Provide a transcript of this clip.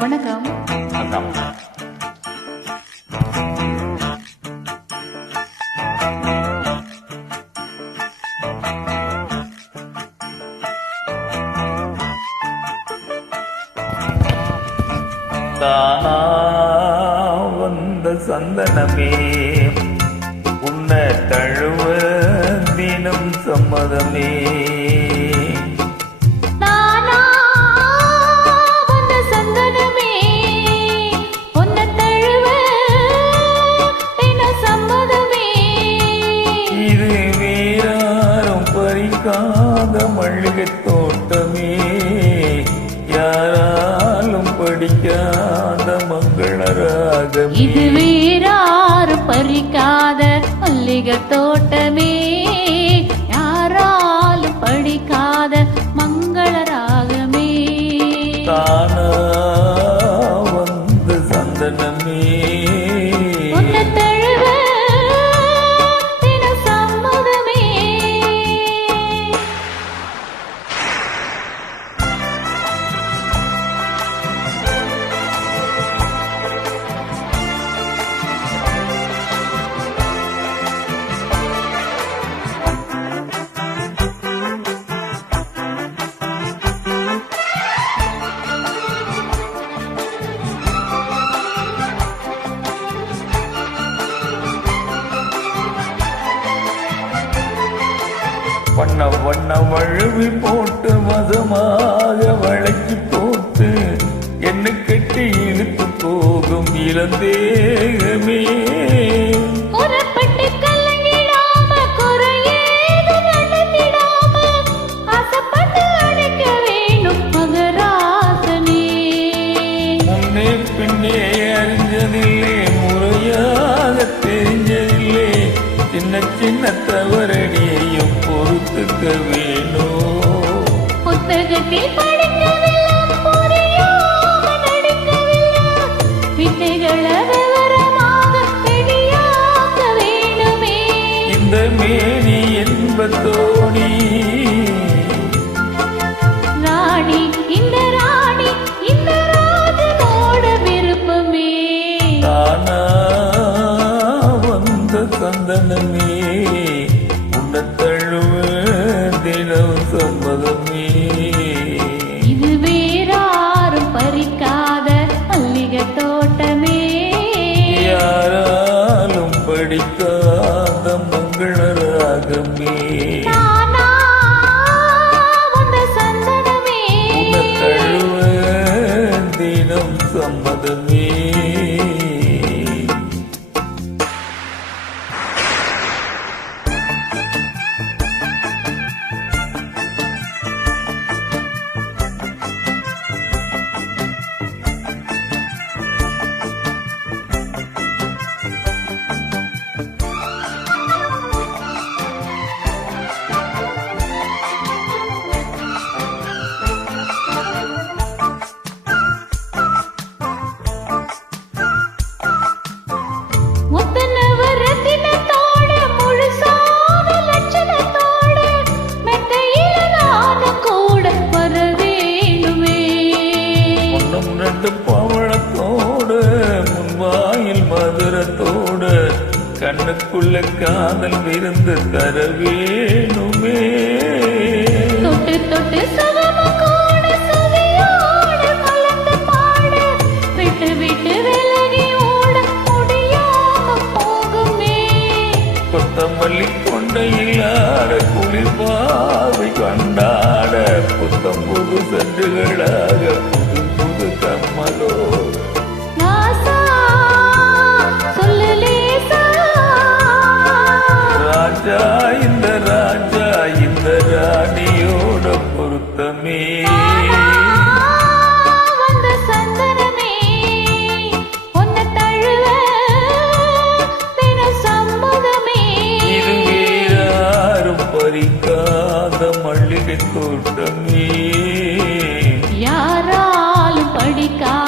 வணக்கம். வணக்கம். தானா வந்த சந்தனமே உன்னை தழுவ தினம் சம்மதமே. பறிக்காத மல்லிகை தோட்டமே, யாராலும் படிக்காத மங்களராகமே. இது வேறாரும் பறிக்காத மல்லிகை தோட்டமே, யாராலும் படிக்காத மங்களராகமே. தானா வந்து சந்தனமே வண்ண வண்ண வழுவி போட்டு மதமாக வழக்கி போட்டு என்ன கட்டி இழுத்து போகும் இளந்தேகமே. முன்னே பின்னே அறிஞ்சதில்லை, முறையாக தெரிஞ்சதில்லை, சின்ன சின்ன தவறடியையும் பொறுத்துக்க வேணும். புத்தகத்தில் படிக்கவில்லை, புரியாமல் நடிக்கவில்லை, வித்தைகளை விவரமாக வெளியாக வேணுமே. இந்த மேனி என்பதோனி ராணி, இந்த ராணி, இந்த ராஜனோட விருப்பமே. தானா வந்த சந்தனமே உன்னை தழுவ தினம் சம்மதமே. இது வேறாரும் பறிக்காத மல்லிகை தோட்டமே, யாராலும் படிக்காத மங்களராகமே. உன்னை தழுவ தினம் சம்மதமே. பவளத்தோடு முன்வாயில் மதுரத்தோடு கண்ணுக்குள்ள காதல் விருந்து தர வேணுமே. தொட்டு தொட்டு சகமோட சுதியோடு கலந்து பாட, விட்டு விட்டு விலகி ஓட முடியாம போகுமே. கொத்தமல்லி கொண்டையிலாட குளிர் பாவை கண்டாட புத்தம் புது சென்றுகளாக புது புது கம்மலோ. ராஜா இந்த ராஜா இந்த ராணியோட பொருத்தமே. வந்த சந்தனமே உன்னை தழுவ தினம் சம்மதமே. இது வேறாரும் பறிக்காத மல்லிகை தோட்டமே, யாராலும் படிக்காத